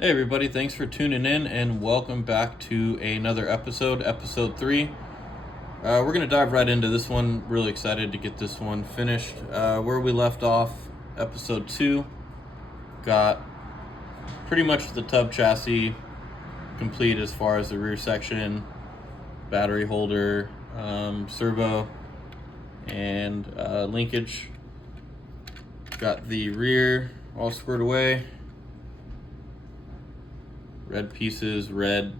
Hey everybody, thanks for tuning in and welcome back to another episode 3. We're going to dive right into this one. Really excited to get this one finished. Where we left off, episode 2, got pretty much the tub chassis complete as far as the rear section, battery holder, servo, and linkage. Got the rear all squared away. Red pieces, red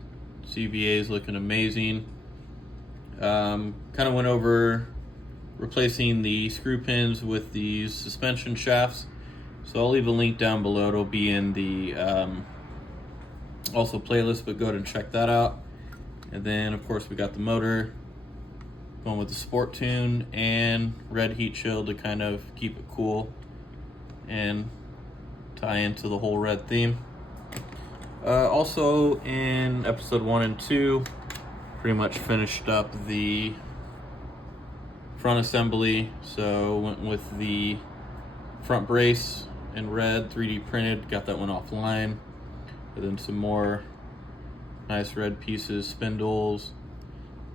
CVAs looking amazing. Kind of went over replacing the screw pins with these suspension shafts. So I'll leave a link down below. It'll be in the also playlist, but go ahead and check that out. And then of course we got the motor going with the sport tune and red heat shield to kind of keep it cool and tie into the whole red theme. Also in episode 1 and 2, pretty much finished up the front assembly. So went with the front brace in red, 3D printed, got that one offline. And then some more nice red pieces, spindles,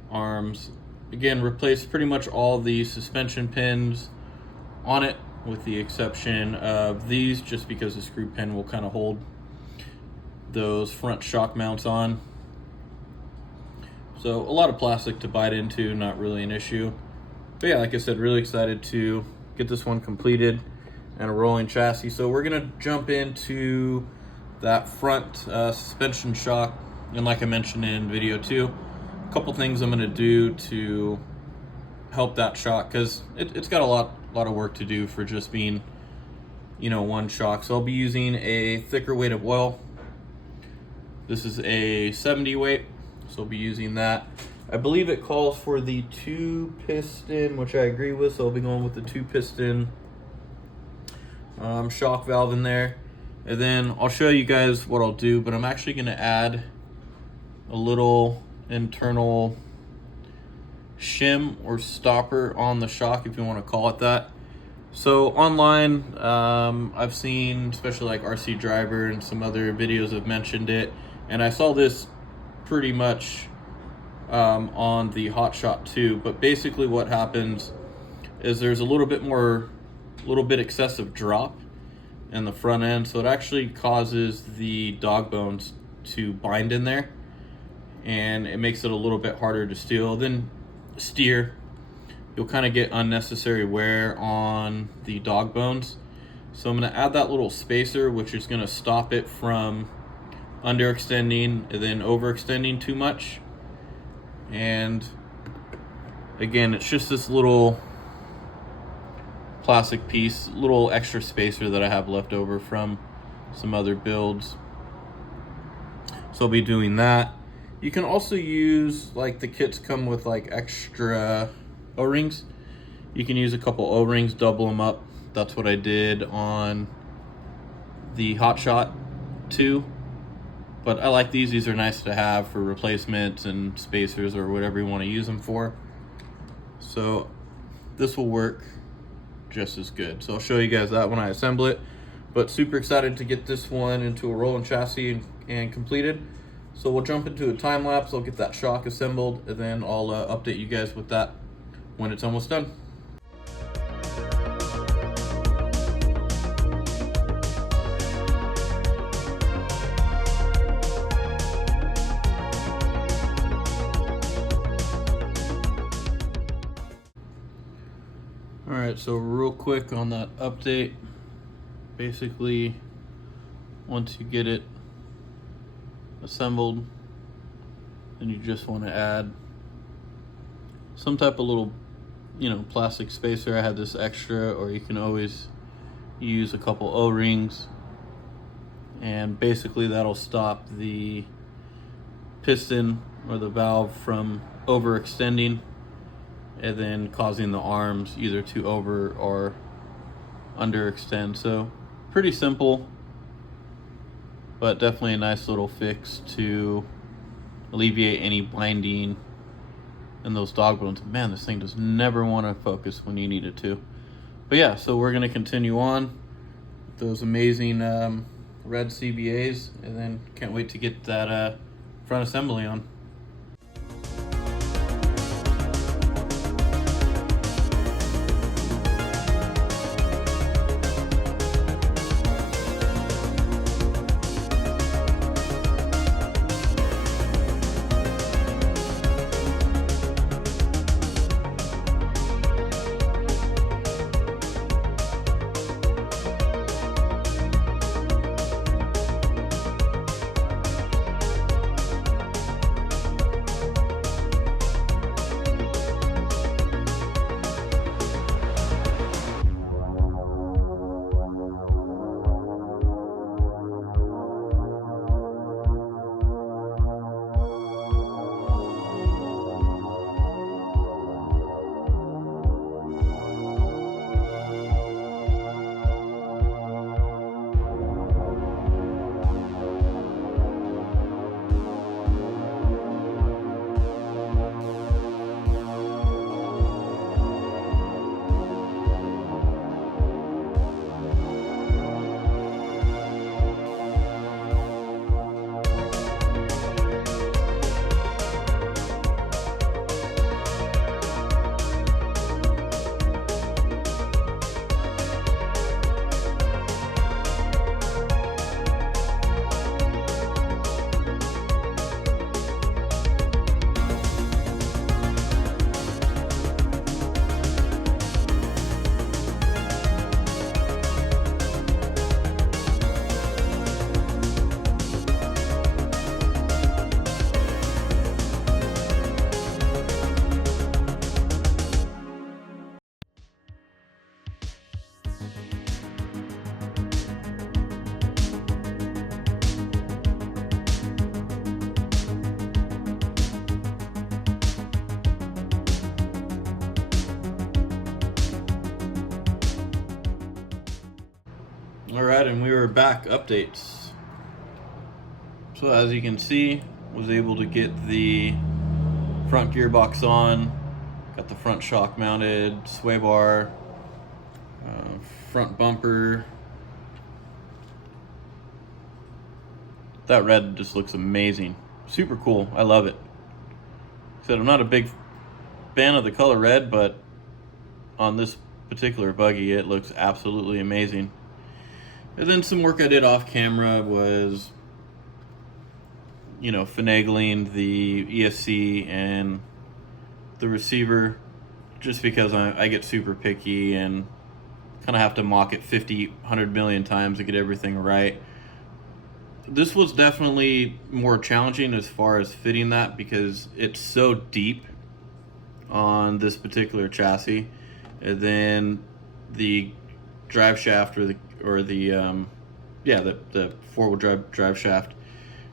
arms. Again, replaced pretty much all the suspension pins on it with the exception of these, just because the screw pin will kind of hold those front shock mounts on. So a lot of plastic to bite into, not really an issue. But yeah, like I said, really excited to get this one completed and a rolling chassis. So we're gonna jump into that front suspension shock. And like I mentioned in video 2, a couple things I'm gonna do to help that shock, because it's got a lot of work to do for just being, one shock. So I'll be using a thicker weight of oil. This is a 70 weight, so I'll be using that. I believe it calls for the 2-piston, which I agree with, so I'll be going with the 2-piston shock valve in there. And then I'll show you guys what I'll do, but I'm actually going to add a little internal shim or stopper on the shock, if you want to call it that. So online, I've seen, especially like RC Driver and some other videos have mentioned it. And I saw this pretty much on the Hot Shot too. But basically what happens is there's a little bit excessive drop in the front end. So it actually causes the dog bones to bind in there. And it makes it a little bit harder to steer. You'll kind of get unnecessary wear on the dog bones. So I'm going to add that little spacer, which is going to stop it from underextending and then overextending too much. And again, it's just this little plastic piece, little extra spacer that I have left over from some other builds. So I'll be doing that. You can also use, like, the kits come with like extra O-rings. You can use a couple O-rings, double them up. That's what I did on the Hot Shot 2. But I like these. These are nice to have for replacements and spacers or whatever you want to use them for. So this will work just as good. So I'll show you guys that when I assemble it. But super excited to get this one into a rolling chassis and completed. So we'll jump into a time lapse. I'll get that shock assembled, and then I'll update you guys with that when it's almost done. Alright, so real quick on that update. Basically, once you get it assembled, then you just want to add some type of little, plastic spacer. I had this extra, or you can always use a couple O-rings, and basically that'll stop the piston or the valve from overextending and then causing the arms either to over or underextend. So pretty simple, but definitely a nice little fix to alleviate any binding in those dog bones. Man, this thing does never want to focus when you need it to. But yeah, so we're going to continue on with those amazing red CBAs, and then can't wait to get that front assembly on. Alright, and we were back. Updates. So as you can see, was able to get the front gearbox on, got the front shock mounted, sway bar, front bumper. That red just looks amazing. Super cool. I love it. Like I said, I'm not a big fan of the color red, but on this particular buggy, it looks absolutely amazing. And then some work I did off camera was, finagling the ESC and the receiver, just because I get super picky and kind of have to mock it 50, 100 million times to get everything right. This was definitely more challenging as far as fitting that, because it's so deep on this particular chassis. And then the drive shaft the four-wheel drive shaft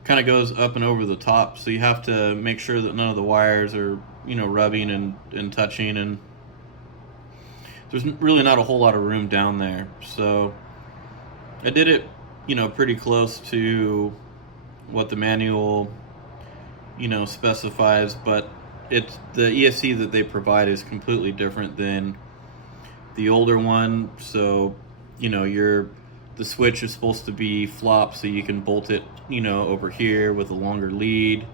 kind of goes up and over the top, so you have to make sure that none of the wires are rubbing and touching, and there's really not a whole lot of room down there. So I did it pretty close to what the manual specifies, but it's the ESC that they provide is completely different than the older one. So the switch is supposed to be flop, so you can bolt it over here with a longer lead.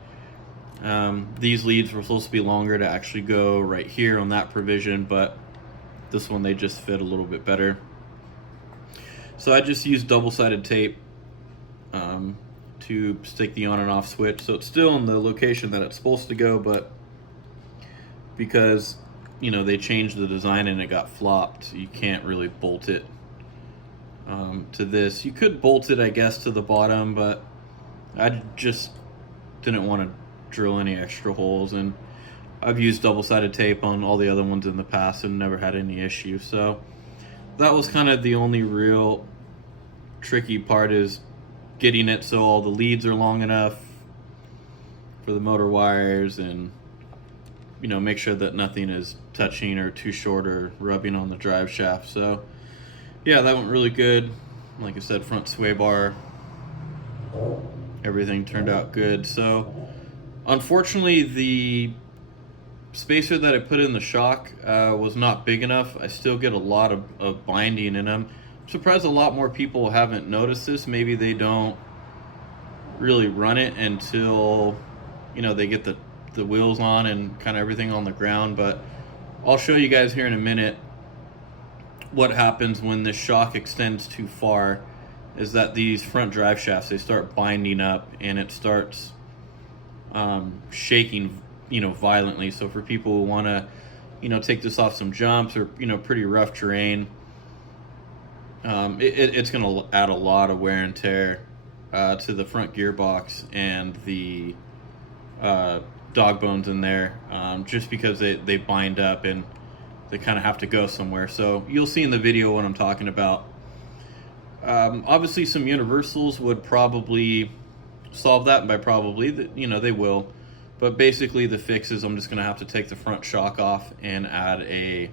These leads were supposed to be longer to actually go right here on that provision, but this one they just fit a little bit better. So I just used double-sided tape to stick the on and off switch, so it's still in the location that it's supposed to go, but because they changed the design and it got flopped, you can't really bolt it to this. You could bolt it, I guess, to the bottom, but I just didn't want to drill any extra holes, and I've used double-sided tape on all the other ones in the past and never had any issue. So that was kind of the only real tricky part, is getting it so all the leads are long enough for the motor wires, and make sure that nothing is touching or too short or rubbing on the drive shaft. So yeah, that went really good. Like I said, front sway bar, everything turned out good. So unfortunately, the spacer that I put in the shock was not big enough. I still get a lot of binding in them. surprised a lot more people haven't noticed this. Maybe they don't really run it until, you know, they get the wheels on and kind of everything on the ground. But I'll show you guys here in a minute what happens when the shock extends too far. Is that these front drive shafts, they start binding up and it starts shaking, you know, violently. So for people who want to, you know, take this off some jumps or, you know, pretty rough terrain, it's going to add a lot of wear and tear to the front gearbox and the dog bones in there, just because they bind up and they kind of have to go somewhere. So you'll see in the video what I'm talking about. Obviously some universals would probably solve that, and by probably, you know, they will. But basically the fix is I'm just going to have to take the front shock off and add a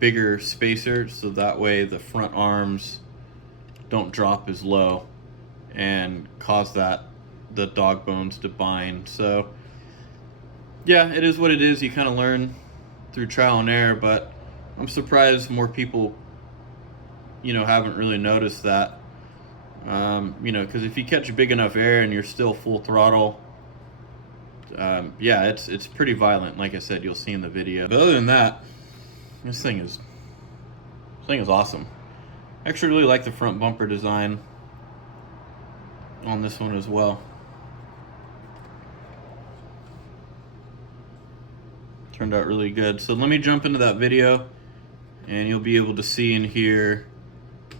bigger spacer, so that way the front arms don't drop as low and cause the dog bones to bind. So yeah, it is what it is. You kind of learn through trial and error, but I'm surprised more people, you know, haven't really noticed that. You know, because if you catch big enough air and you're still full throttle, yeah, it's pretty violent. Like I said, you'll see in the video. But other than that, this thing is awesome. I actually really like the front bumper design on this one as well. Turned out really good. So let me jump into that video and you'll be able to see and hear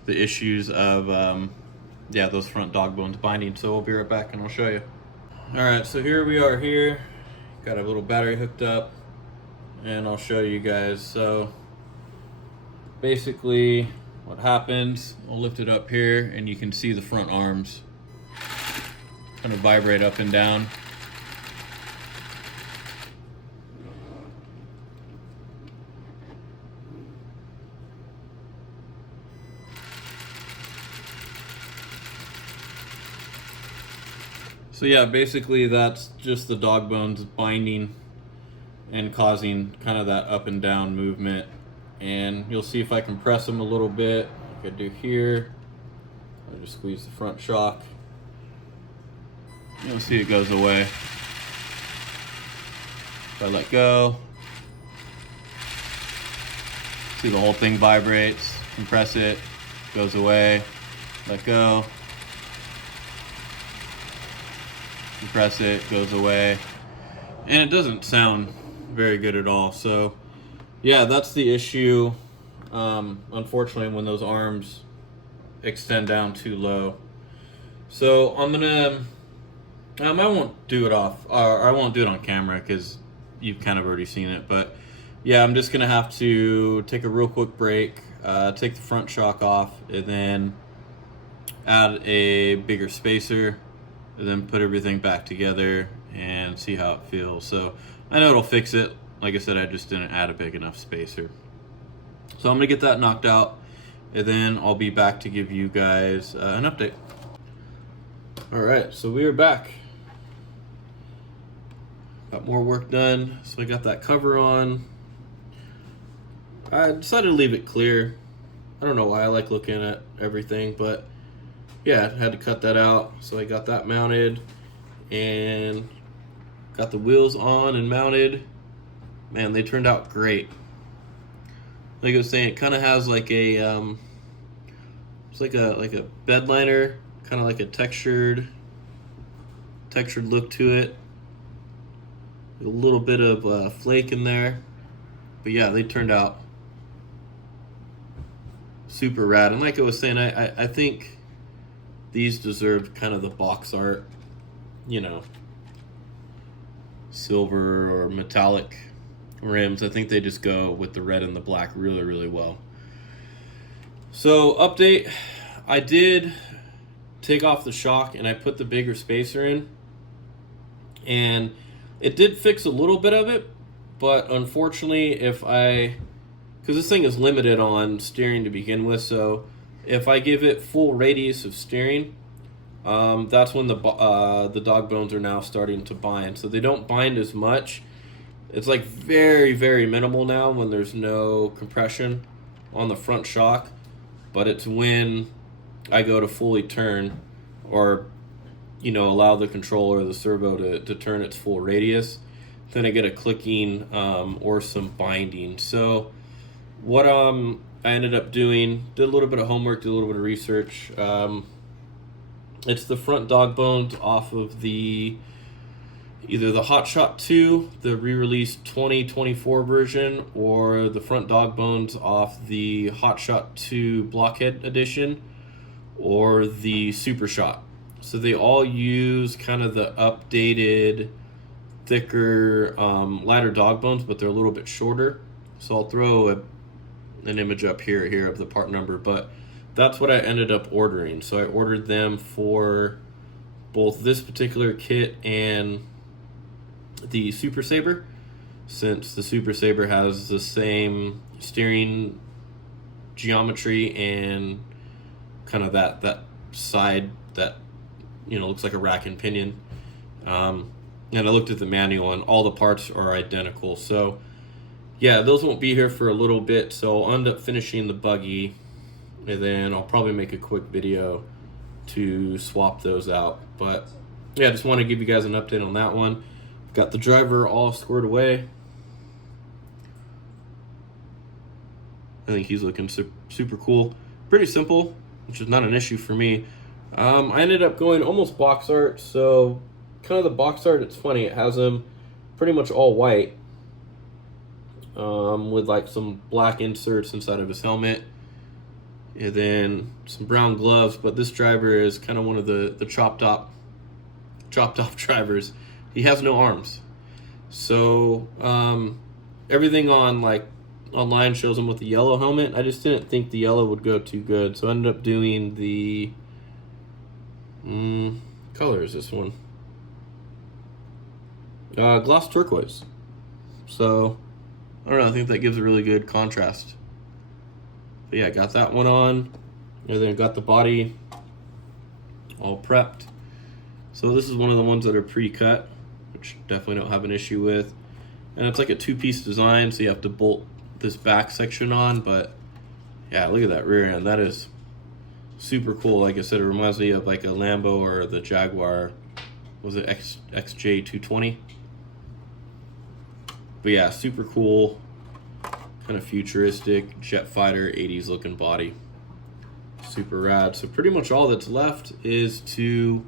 the issues of yeah, those front dog bones binding. So we'll be right back and I'll show you. Alright, so here we are here. Got a little battery hooked up and I'll show you guys. So basically what happens, I'll lift it up here and you can see the front arms kind of vibrate up and down. So yeah, basically that's just the dog bones binding and causing kind of that up and down movement. And you'll see if I compress them a little bit, like I do here. I just squeeze the front shock. You'll see it goes away. If I let go, see the whole thing vibrates. Compress it, goes away. Let go. Compress it, goes away, and it doesn't sound very good at all. So yeah, that's the issue, unfortunately, when those arms extend down too low. So I'm gonna I won't do it off, or I won't do it on camera because you've kind of already seen it, but yeah, I'm just gonna have to take a real quick break, take the front shock off, and then add a bigger spacer, and then put everything back together and see how it feels. So I know it'll fix it. Like I said, I just didn't add a big enough spacer. So I'm gonna get that knocked out and then I'll be back to give you guys an update. All right, so we are back. Got more work done. So I got that cover on. I decided to leave it clear. I don't know why I like looking at everything, but yeah, I had to cut that out. So I got that mounted and got the wheels on and mounted. Man, they turned out great. Like I was saying, it kind of has like a it's like a bed liner, kind of like a textured look to it. A little bit of flake in there, but yeah, they turned out super rad. And like I was saying, I think these deserved kind of the box art, you know, silver or metallic rims. I think they just go with the red and the black really, really well. So update, I did take off the shock and I put the bigger spacer in, and it did fix a little bit of it, but unfortunately because this thing is limited on steering to begin with, so if I give it full radius of steering, that's when the dog bones are now starting to bind. So they don't bind as much. It's like very, very minimal now when there's no compression on the front shock. but it's when I go to fully turn, or allow the controller or the servo to turn its full radius, then I get a clicking or some binding. So what I ended up doing, did a little bit of homework, did a little bit of research. It's the front dog bones off of either the Hot Shot 2, the re-released 2024 version, or the front dog bones off the Hot Shot 2 Blockhead edition, or the Super Shot. So they all use kind of the updated, thicker, lighter dog bones, but they're a little bit shorter. So I'll throw an image up here of the part number, but that's what I ended up ordering. So I ordered them for both this particular kit and the Super Sabre, since the Super Sabre has the same steering geometry and kind of that side that looks like a rack and pinion. And I looked at the manual and all the parts are identical. So yeah, those won't be here for a little bit, so I'll end up finishing the buggy, and then I'll probably make a quick video to swap those out. But yeah, I just want to give you guys an update on that one. Got the driver all squared away. I think he's looking super cool. Pretty simple, which is not an issue for me. I ended up going almost box art. So kind of the box art, it's funny, it has him pretty much all white, with like some black inserts inside of his helmet, and then some brown gloves. But this driver is kind of one of the chopped off drivers. He has no arms. So everything online shows him with the yellow helmet. I just didn't think the yellow would go too good, so I ended up doing the color is this one, gloss turquoise. So I don't know, I think that gives a really good contrast. But yeah, I got that one on, and then got the body all prepped. So this is one of the ones that are pre-cut, which definitely don't have an issue with. And it's like a two-piece design, so you have to bolt this back section on. But yeah, look at that rear end. That is super cool. Like I said, it reminds me of like a Lambo or the Jaguar. Was it XJ220? But yeah, super cool, kind of futuristic jet fighter 80s looking body. Super rad. So pretty much all that's left is to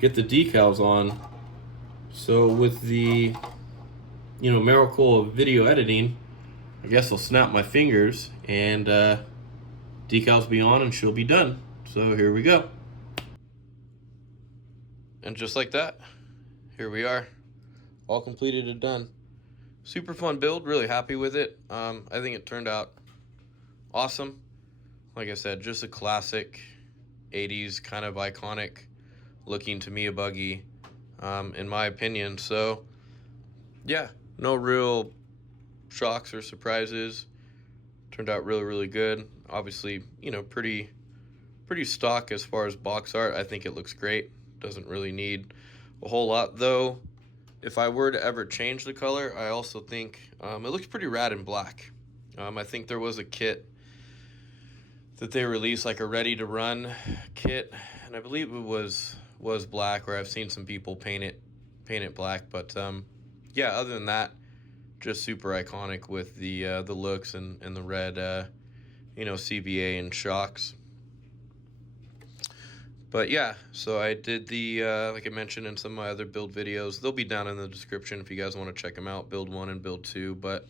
get the decals on. So with the miracle of video editing, I guess I'll snap my fingers and decals be on and she'll be done. So here we go. And just like that, here we are, all completed and done. Super fun build, really happy with it. I think it turned out awesome. Like I said, just a classic 80s kind of iconic looking Tamiya buggy, in my opinion. So yeah, no real shocks or surprises. Turned out really good. Obviously, pretty stock as far as box art. I think it looks great. Doesn't really need a whole lot, though. If I were to ever change the color, I also think it looks pretty rad in black. I think there was a kit that they released, like a ready to run kit, and I believe it was black, or I've seen some people paint it black. But yeah, other than that, just super iconic with the looks and the red CBA and shocks. But yeah, so I did the like I mentioned in some of my other build videos. They'll be down in the description if you guys want to check them out, build 1 and build 2. But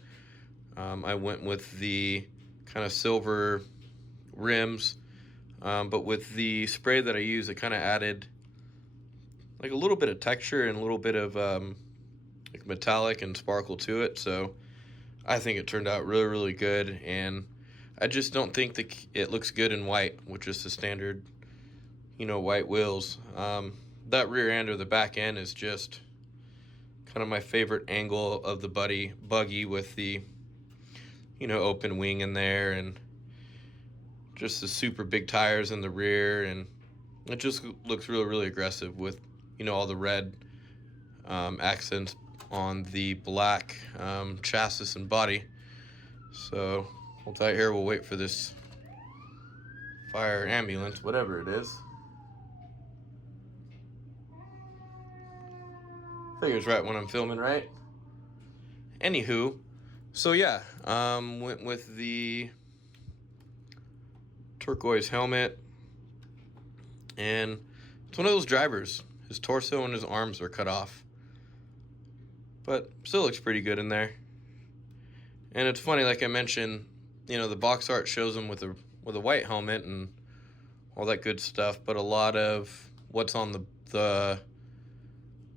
I went with the kind of silver rims, but with the spray that I used, it kind of added like a little bit of texture and a little bit of like metallic and sparkle to it. So I think it turned out really good, and I just don't think that it looks good in white, which is the standard white wheels. That rear end or the back end is just kind of my favorite angle of the buggy with the open wing in there, and just the super big tires in the rear, and it just looks really aggressive with all the red accents on the black chassis and body. So hold tight here, we'll wait for this fire, ambulance, whatever it is. Figures right when I'm filming, right? Anywho, so yeah, went with the turquoise helmet, and it's one of those drivers. His torso and his arms are cut off, but still looks pretty good in there. And it's funny, like I mentioned, you know, the box art shows him with a white helmet and all that good stuff, but a lot of what's on the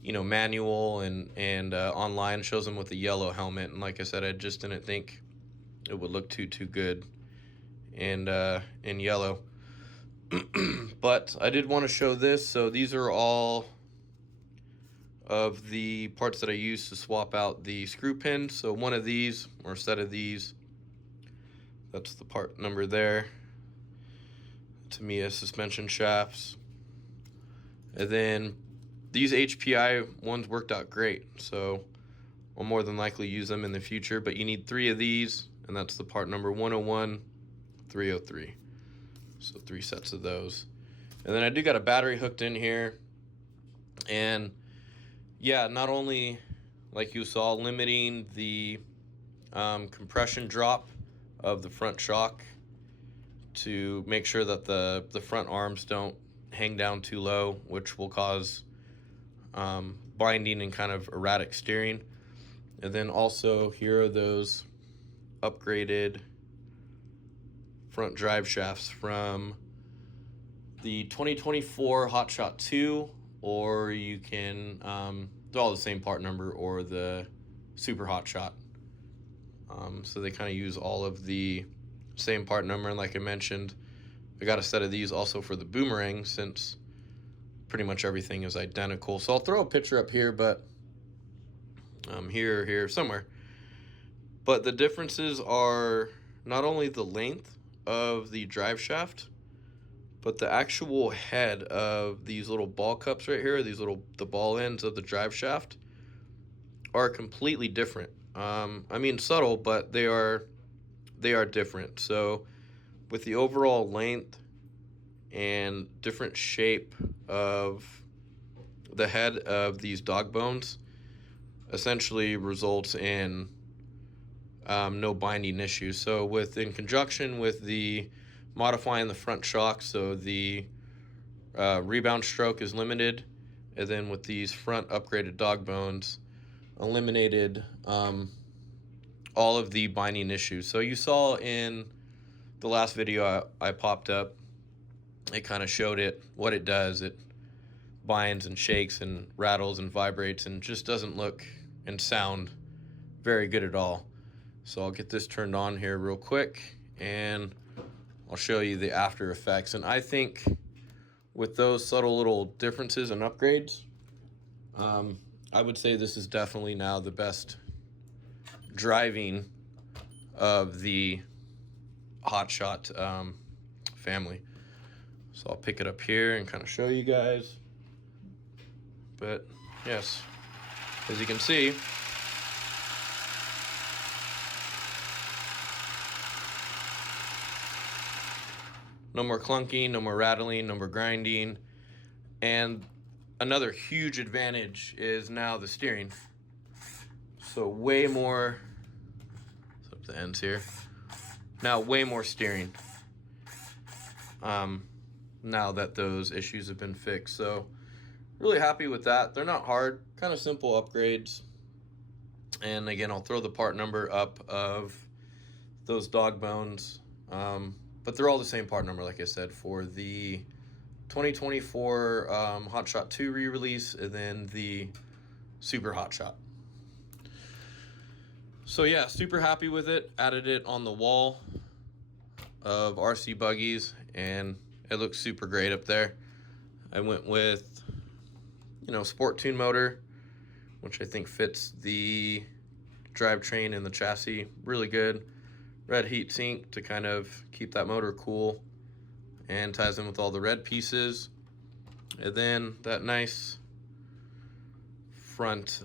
you know, manual and online shows him with a yellow helmet. And like I said, I just didn't think it would look too good in yellow. But I did want to show this. So these are all of the parts that I used to swap out the screw pins. So one of these, or a set of these, that's the part number there. Tamiya suspension shafts. And then these HPI ones worked out great, so I'll more than likely use them in the future. But you need 3 of these, and that's the part number 101, 303. So 3 sets of those. And then I do got a battery hooked in here. And yeah, not only, like you saw, limiting the compression drop of the front shock to make sure that the front arms don't hang down too low, which will cause binding and kind of erratic steering. And then also here are those upgraded front drive shafts from the 2024 Hotshot 2, or you can they're all the same part number, or the Super Hotshot. So they kind of use all of the same part number. And like I mentioned, I got a set of these also for the Boomerang, since pretty much everything is identical. So I'll throw a picture up here, but here somewhere. But the differences are not only the length of the drive shaft, but the actual head of these little ball cups right here, the ball ends of the drive shaft, are completely different. I mean, subtle, but they are different. So with the overall length and different shape of the head of these dog bones, essentially results in no binding issues. So in conjunction with the modifying the front shock, so the rebound stroke is limited, and then with these front upgraded dog bones, eliminated all of the binding issues. So you saw in the last video I popped up, it kind of showed what it does. It binds and shakes and rattles and vibrates and just doesn't look and sound very good at all. So I'll get this turned on here real quick, and I'll show you the after effects. And I think with those subtle little differences and upgrades, I would say this is definitely now the best driving of the Hotshot family. So I'll pick it up here and kind of show you guys. But yes, as you can see, no more clunking, no more rattling, no more grinding. And another huge advantage is now the steering. So way more, up the ends here. Now way more steering. Now that those issues have been fixed. So really happy with that. They're not hard, kind of simple upgrades. And again, I'll throw the part number up of those dog bones. But they're all the same part number, like I said, for the 2024 Hotshot 2 re-release, and then the Super Hotshot. So yeah, super happy with it. Added it on the wall of RC buggies, and it looks super great up there. I went with, Sport Tune motor, which I think fits the drivetrain and the chassis really good. Red heat sink to kind of keep that motor cool, and ties in with all the red pieces. And then that nice front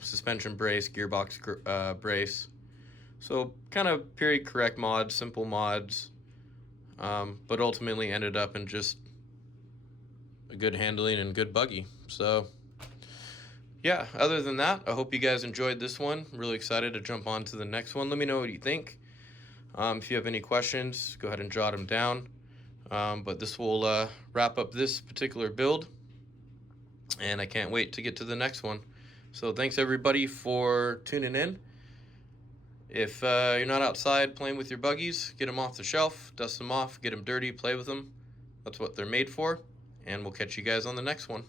suspension brace, gearbox brace. So kind of period correct mods, simple mods. but ultimately ended up in just a good handling and good buggy. So yeah, other than that, I hope you guys enjoyed this one. I'm really excited to jump on to the next one. Let me know what you think. If you have any questions, go ahead and jot them down. But this will wrap up this particular build, and I can't wait to get to the next one. So thanks everybody for tuning in. If you're not outside playing with your buggies, get them off the shelf, dust them off, get them dirty, play with them. That's what they're made for, and we'll catch you guys on the next one.